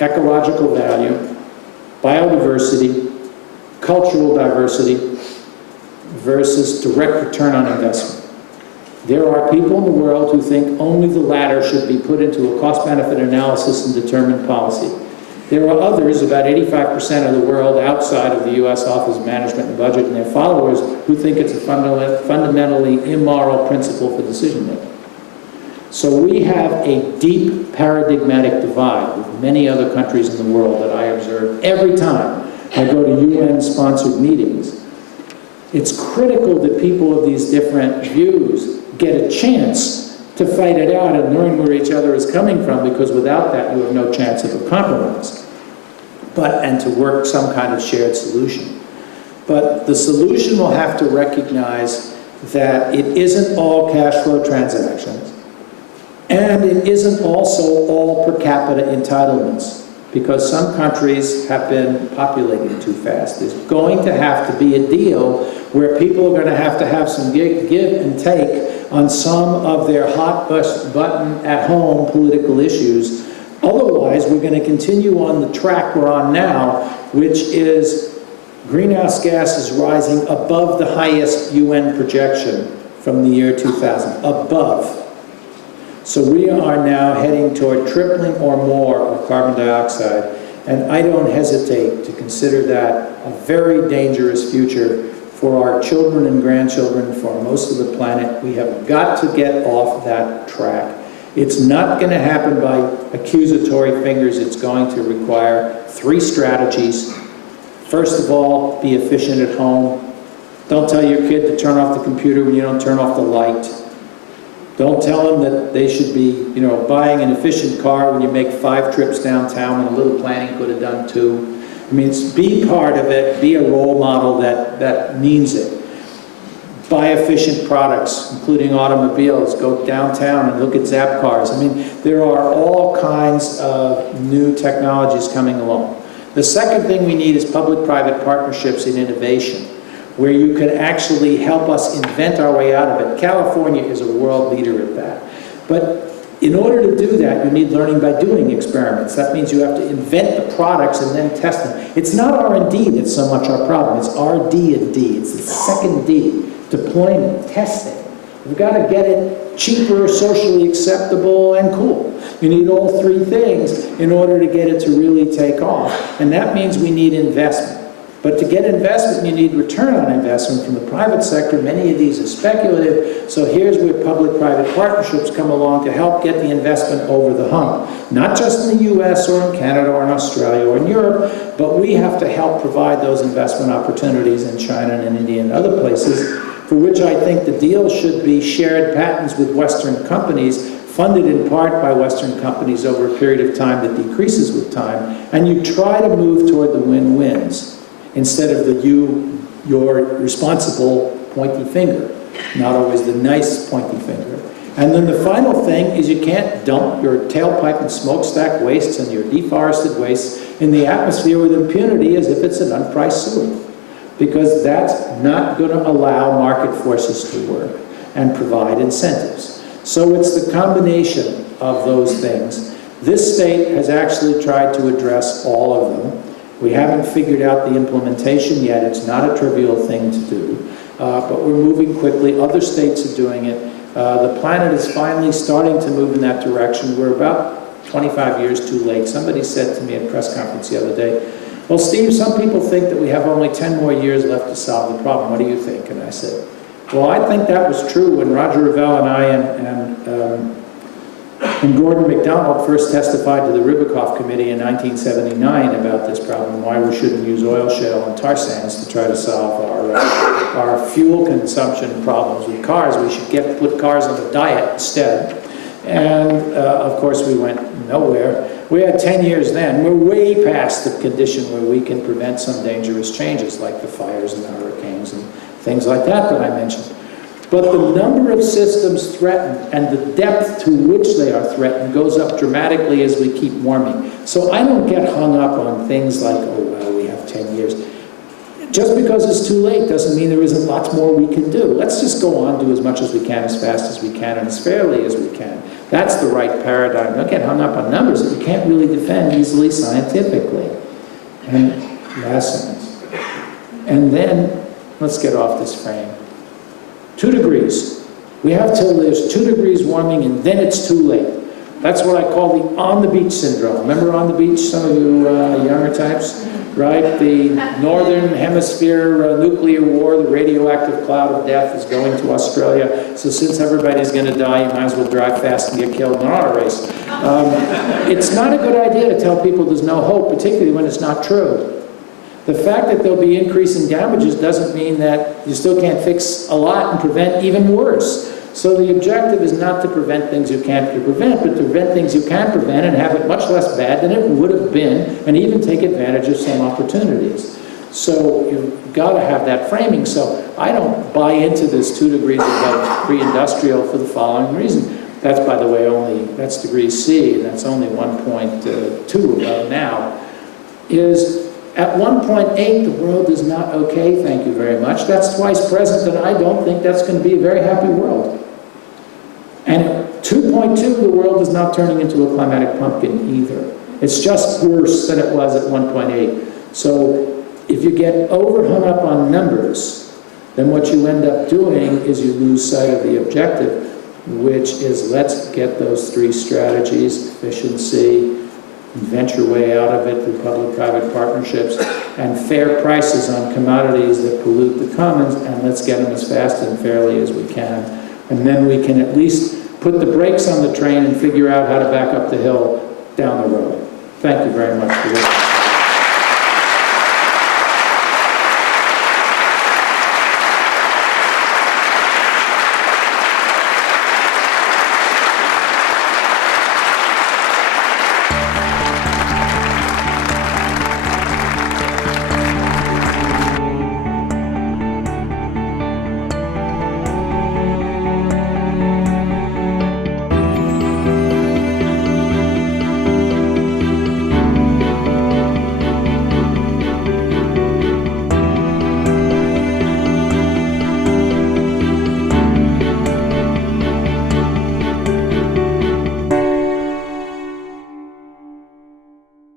ecological value, biodiversity, cultural diversity, versus direct return on investment. There are people in the world who think only the latter should be put into a cost-benefit analysis and determine policy. There are others, about 85% of the world outside of the U.S. Office of Management and Budget and their followers, who think it's a fundamentally immoral principle for decision-making. So we have a deep paradigmatic divide with many other countries in the world that I observe every time I go to UN-sponsored meetings. It's critical that people of these different views get a chance to fight it out and learn where each other is coming from, because without that you have no chance of a compromise. And to work some kind of shared solution. But the solution will have to recognize that it isn't all cash flow transactions, and it isn't also all per capita entitlements, because some countries have been populating too fast. There's going to have to be a deal where people are going to have some give and take on some of their hot button at home political issues. Otherwise, we're going to continue on the track we're on now, which is greenhouse gases rising above the highest UN projection from the year 2000, above. So we are now heading toward tripling or more of carbon dioxide, and I don't hesitate to consider that a very dangerous future for our children and grandchildren, for most of the planet. We have got to get off that track. It's not going to happen by accusatory fingers. It's going to require 3 strategies. First of all, be efficient at home. Don't tell your kid to turn off the computer when you don't turn off the light. Don't tell them that they should be, buying an efficient car when you make 5 trips downtown, and a little planning could have done 2. I mean, be part of it, be a role model that means it. Buy efficient products, including automobiles. Go downtown and look at Zap cars. I mean, there are all kinds of new technologies coming along. The second thing we need is public-private partnerships in innovation, where you can actually help us invent our way out of it. California is a world leader at that. But in order to do that, you need learning by doing experiments. That means you have to invent the products and then test them. It's not R&D that's so much our problem. It's R&D and D. It's the second D, deployment, testing. We've got to get it cheaper, socially acceptable, and cool. You need all 3 things in order to get it to really take off. And that means we need investment. But to get investment, you need return on investment from the private sector. Many of these are speculative, so here's where public-private partnerships come along to help get the investment over the hump. Not just in the US or in Canada or in Australia or in Europe, but we have to help provide those investment opportunities in China and in India and other places, for which I think the deal should be shared patents with Western companies, funded in part by Western companies over a period of time that decreases with time, and you try to move toward the win-wins, instead of the you're responsible pointy finger, not always the nice pointy finger. And then the final thing is you can't dump your tailpipe and smokestack wastes and your deforested wastes in the atmosphere with impunity as if it's an unpriced sewer, because that's not going to allow market forces to work and provide incentives. So it's the combination of those things. This state has actually tried to address all of them. We haven't figured out the implementation yet. It's not a trivial thing to do, but we're moving quickly. Other states are doing it. The planet is finally starting to move in that direction. We're about 25 years too late. Somebody said to me at a press conference the other day, well, Steve, some people think that we have only 10 more years left to solve the problem. What do you think? And I said, well, I think that was true when Roger Revelle and I and Gordon MacDonald first testified to the Ribicoff Committee in 1979 about this problem, why we shouldn't use oil shale and tar sands to try to solve our fuel consumption problems with cars. We should put cars on the diet instead. And of course we went nowhere. We had 10 years then. We're way past the condition where we can prevent some dangerous changes like the fires and the hurricanes and things like that I mentioned. But the number of systems threatened and the depth to which they are threatened goes up dramatically as we keep warming. So I don't get hung up on things like, oh, well, we have 10 years. Just because it's too late doesn't mean there isn't lots more we can do. Let's just go on, do as much as we can, as fast as we can, and as fairly as we can. That's the right paradigm. Don't get hung up on numbers that you can't really defend easily scientifically. And last sentence. And then, let's get off this frame. 2 degrees. We have till there's 2 degrees warming and then it's too late. That's what I call the on-the-beach syndrome. Remember On the Beach, some of you younger types? Right? The Northern Hemisphere nuclear war, the radioactive cloud of death is going to Australia. So since everybody's going to die, you might as well drive fast and get killed in an auto race. It's not a good idea to tell people there's no hope, particularly when it's not true. The fact that there'll be increasing damages doesn't mean that you still can't fix a lot and prevent even worse. So the objective is not to prevent things you can't prevent, but to prevent things you can prevent and have it much less bad than it would have been, and even take advantage of some opportunities. So you've got to have that framing. So I don't buy into this 2 degrees above pre-industrial for the following reason. That's, by the way, that's degree C, and that's only 1.2 above now, is at 1.8, the world is not okay, thank you very much. That's twice present, and I don't think that's going to be a very happy world. And at 2.2, the world is not turning into a climatic pumpkin either. It's just worse than it was at 1.8. So if you get overhung up on numbers, then what you end up doing is you lose sight of the objective, which is let's get those 3 strategies: efficiency, invent your way out of it through public-private partnerships, and fair prices on commodities that pollute the commons, and let's get them as fast and fairly as we can. And then we can at least put the brakes on the train and figure out how to back up the hill down the road. Thank you very much for listening.